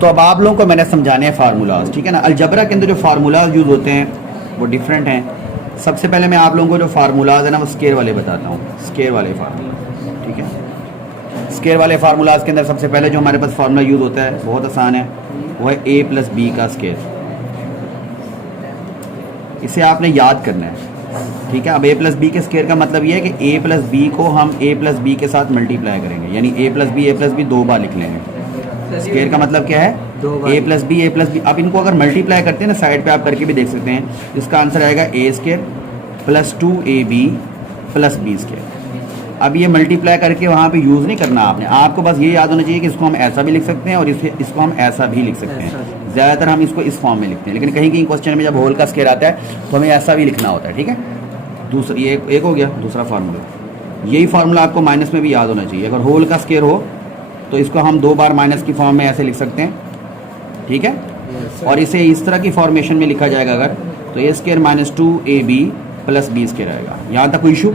तो अब आप लोगों को मैंने समझाने हैं फार्मूलाज, ठीक है ना। अलजबरा के अंदर जो फार्मूलाज यूज़ होते हैं वो डिफरेंट हैं। सबसे पहले मैं आप लोगों को जो फार्मूलाज है ना वो स्केयर वाले बताता हूँ, स्केयर वाले फार्मूला, ठीक है। स्केयर वाले फार्मूलाज के अंदर सबसे पहले जो हमारे पास फार्मूला यूज़ होता है बहुत आसान है, वो है a प्लस बी का स्केयर। इसे आपने याद करना है, ठीक है। अब a प्लस बी के स्केयर का मतलब ये है कि a प्लस बी को हम a प्लस बी के साथ मल्टीप्लाई करेंगे, यानी a प्लस बी 2 बार लिख लेंगे। स्केयर का मतलब क्या है, a प्लस बी। अब इनको अगर मल्टीप्लाई करते हैं ना, साइड पे आप करके भी देख सकते हैं, इसका आंसर आएगा a square plus 2ab plus b square. अब ये मल्टीप्लाई करके वहाँ पे यूज़ नहीं करना आपने, आपको बस ये याद होना चाहिए कि इसको हम ऐसा भी लिख सकते हैं और इसको हम ऐसा भी लिख सकते हैं। ज़्यादातर हम इसको इस फॉर्म में लिखते हैं, लेकिन कहीं कहीं क्वेश्चन में जब होल का स्केयर आता है तो हमें ऐसा भी लिखना होता है, ठीक है। दूसरी एक हो गया दूसरा फार्मूला। यही फार्मूला आपको माइनस में भी याद होना चाहिए। अगर होल का स्केयर हो तो इसको हम 2 बार माइनस की फॉर्म में ऐसे लिख सकते हैं, ठीक है। और इसे इस तरह की फॉर्मेशन में लिखा जाएगा अगर, तो a square minus 2ab plus b square आएगा। यहाँ तक कोई इशू।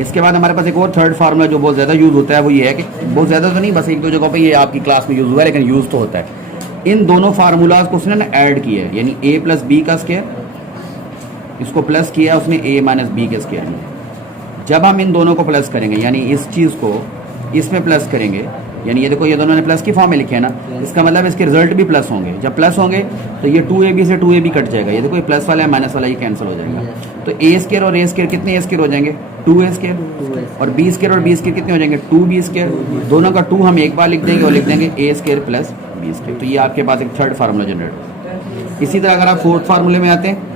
इसके बाद हमारे पास एक और थर्ड फार्मूला जो बहुत ज़्यादा यूज़ होता है, वो ये है कि बहुत ज़्यादा तो नहीं, बस 1-2 जगहों पे ये आपकी क्लास में यूज़ हुआ है, लेकिन यूज़ तो होता है। इन दोनों फार्मूलाज को उसने ना ऐड किया है, यानी a प्लस बी का स्केयर, इसको प्लस किया उसने a माइनस बी के स्केयर में। जब हम इन दोनों को प्लस करेंगे, यानी इस चीज़ को इसमें प्लस करेंगे, यानी ये देखो ये दोनों ने प्लस की फॉर्म में लिखे है ना, इसका मतलब इसके रिजल्ट भी प्लस होंगे। जब प्लस होंगे तो ये 2ab से 2ab कट जाएगा, ये देखो ये प्लस वाला है माइनस वाला, ये कैंसिल हो जाएगा। तो a स्केयर और a स्केयर कितने a स्केयर हो जाएंगे, 2a स्केयर, और b स्केयर और b स्केयर कितने हो जाएंगे, 2b स्केयर। दोनों का 2 हम एक बार लिख देंगे और लिख देंगे a square plus b square. तो ये आपके पास एक थर्ड फार्मूला जनरेट होगा। इसी तरह अगर आप फोर्थ फार्मूले में आते हैं,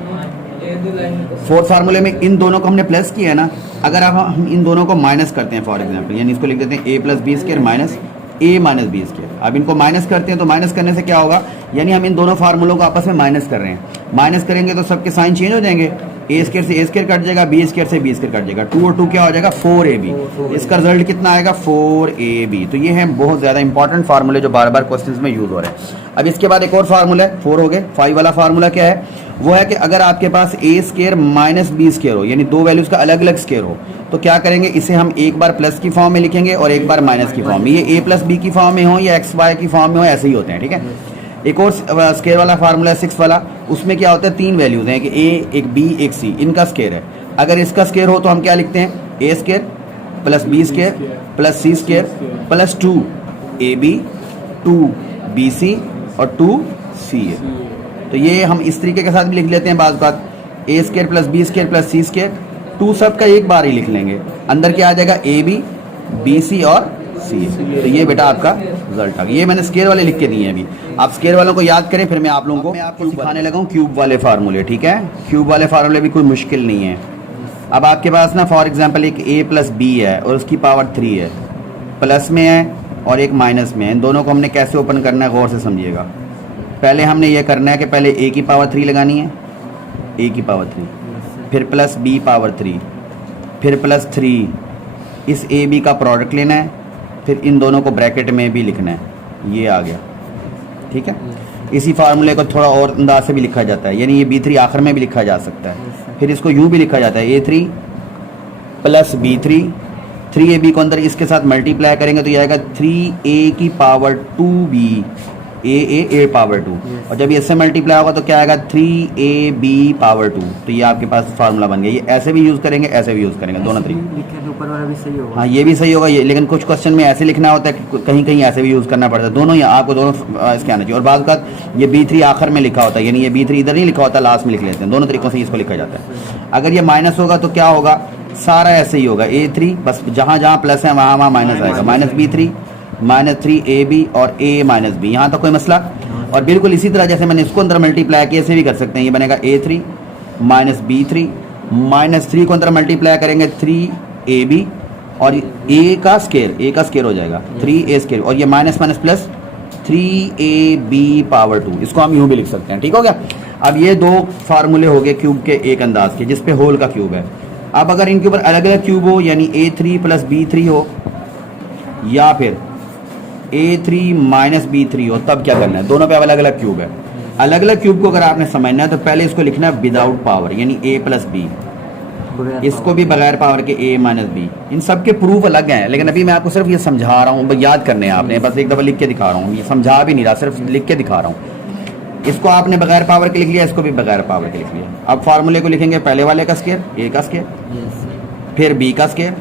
फोर्थ फार्मूले में इन दोनों को हमने प्लस किया है ना, अगर आप हम इन दोनों को माइनस करते हैं फॉर एग्जांपल, यानी इसको लिख देते हैं a plus b square minus a minus b square. अब इनको माइनस करते हैं तो माइनस करने से क्या होगा, यानी हम इन दोनों फार्मूलों को आपस में माइनस कर रहे हैं। माइनस करेंगे तो सबके साइन चेंज हो जाएंगे, a स्केयर से a स्केयर कट जाएगा, b स्केयर से b स्केयर कट जाएगा, 2 और 2 क्या हो जाएगा 4ab। इसका रिजल्ट कितना आएगा 4ab। तो ये है बहुत ज़्यादा इंपॉर्टेंट फार्मूले जो बार बार क्वेश्चंस में यूज़ हो रहे हैं। अब इसके बाद एक और फार्मूला है, 4 हो गए। 5 वाला फार्मूला क्या है, वो है कि अगर आपके पास a square minus b square हो, यानी 2 वैल्यूज़ का अलग अलग स्केयर हो, तो क्या करेंगे, इसे हम एक बार प्लस की फॉर्म में लिखेंगे और एक बार माइनस की फॉर्म में। ये a प्लस बी की फॉर्म में हो या एक्स वाई की फॉर्म में हो, ऐसे ही होते हैं, ठीक है। एक और स्केयर वाला फार्मूला है 6 वाला, उसमें क्या होता है 3 वैल्यूज़ हैं, एक a एक b एक c, इनका स्केयर है। अगर इसका स्केयर हो तो हम क्या लिखते हैं, a square plus b square plus c square plus 2ab 2bc और 2ca। तो ये हम इस तरीके के साथ भी लिख लेते हैं बाज़ बात, a square plus b square plus c square, 2 सब का एक बार ही लिख लेंगे, अंदर क्या आ जाएगा ab bc और c। तो ये बेटा आपका रिजल्ट आ गया। ये मैंने स्केयर वाले लिख के दिए हैं अभी, आप स्केयर वालों को याद करें, फिर मैं आप लोगों को सिखाने लगा हूँ क्यूब वाले फार्मूले, ठीक है। क्यूब वाले फार्मूले भी कोई मुश्किल नहीं है। अब आपके पास ना फॉर एग्जांपल एक a प्लस बी है और उसकी पावर 3 है, प्लस में है और एक माइनस में है। इन दोनों को हमने कैसे ओपन करना है गौर से समझिएगा। पहले हमने ये करना है कि पहले a की पावर 3 लगानी है, a की पावर 3, फिर प्लस b पावर 3, फिर प्लस 3, इस a b का प्रोडक्ट लेना है, फिर इन दोनों को ब्रैकेट में भी लिखना है। ये आ गया, ठीक है। इसी फार्मूले को थोड़ा और अंदाज से भी लिखा जाता है, यानी ये b3 आखिर में भी लिखा जा सकता है। फिर इसको यूँ भी लिखा जाता है, a3 प्लस b3, 3ab को अंदर इसके साथ मल्टीप्लाई करेंगे तो ये आएगा 3a की पावर 2b, a पावर 2, और जब ये इससे मल्टीप्लाई होगा तो क्या आएगा 3ab पावर 2। तो ये आपके पास फार्मूला बन गया। ये ऐसे भी यूज़ करेंगे, ऐसे भी यूज़ करेंगे, दोनों तरीके। ऊपर वाला भी सही होगा, हाँ ये भी सही होगा ये, लेकिन कुछ क्वेश्चन में ऐसे लिखना होता है, कहीं कहीं ऐसे भी यूज़ करना पड़ता है। दोनों या आपको दोनों इसके आना चाहिए। और बाद का ये b3 आखिर में लिखा होता है, यानी ये b3 इधर नहीं लिखा होता, लास्ट में लिख लेते हैं। दोनों तरीकों से इसको लिखा जाता है। अगर ये माइनस होगा तो क्या होगा, सारा ऐसे ही होगा, a3 बस जहाँ जहाँ प्लस है वहाँ वहाँ माइनस आएगा, माइनस b3 माइनस 3ab और a माइनस b। यहाँ तक कोई मसला। और बिल्कुल इसी तरह जैसे मैंने इसको अंदर मल्टीप्लाई किया, ऐसे भी कर सकते हैं। ये बनेगा a3 माइनस b3, माइनस 3 को अंदर मल्टीप्लाई करेंगे 3ab और a का स्केयर हो जाएगा 3a स्केयर, और ये minus minus plus 3ab power 2। इसको हम यूँ भी लिख सकते हैं, ठीक हो गया। अब ये 2 फार्मूले हो गए क्यूब के एक अंदाज के, जिसपे होल का क्यूब है। अब अगर इनके ऊपर अलग अलग क्यूब हो, यानी a3 प्लस b3 हो या फिर a3 माइनस b3 हो, तब क्या करना है, दोनों पे अलग अलग क्यूब है। अलग अलग क्यूब को अगर आपने समझना है तो पहले इसको लिखना है विदाउट पावर, यानी a प्लस बी, इसको भी बगैर पावर के a माइनस बी। इन सब के प्रूफ अलग हैं, लेकिन अभी मैं आपको सिर्फ ये समझा रहा हूँ, याद करने हैं आपने, बस एक दफ़ा लिख के दिखा रहा हूँ, ये समझा भी नहीं रहा, सिर्फ लिख के दिखा रहा हूँ। इसको आपने बगैर पावर के लिख लिया, इसको भी बगैर पावर के लिख लिया। अब फार्मूले को लिखेंगे, पहले वाले का स्क्वायर a का स्क्वायर, फिर b का स्क्वायर,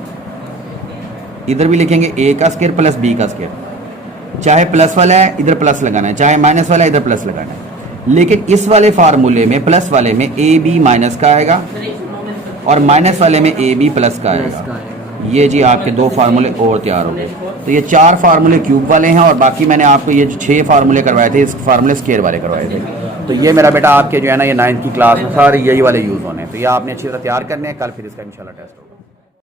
इधर भी लिखेंगे a का स्क्वायर प्लस b का स्क्वायर। चाहे प्लस वाला है इधर प्लस लगाना है, चाहे माइनस वाला है इधर प्लस लगाना है। लेकिन इस वाले फार्मूले में प्लस वाले में ए बी माइनस का आएगा और माइनस वाले में ए बी प्लस का आएगा। ये जी आपके दो फार्मूले और तैयार हो गए। तो ये 4 फार्मूले क्यूब वाले हैं और बाकी मैंने आपको ये जो 6 फार्मूले करवाए थे, इस फार्मूले स्क्वायर वाले करवाए थे। तो ये मेरा बेटा आपके जो है ना, ये 9th की क्लास में सारे यही वाले यूज़ होने हैं। तो ये आपने अच्छी तरह तैयार करने हैं, कल फिर इसका इंशाल्लाह टेस्ट होगा।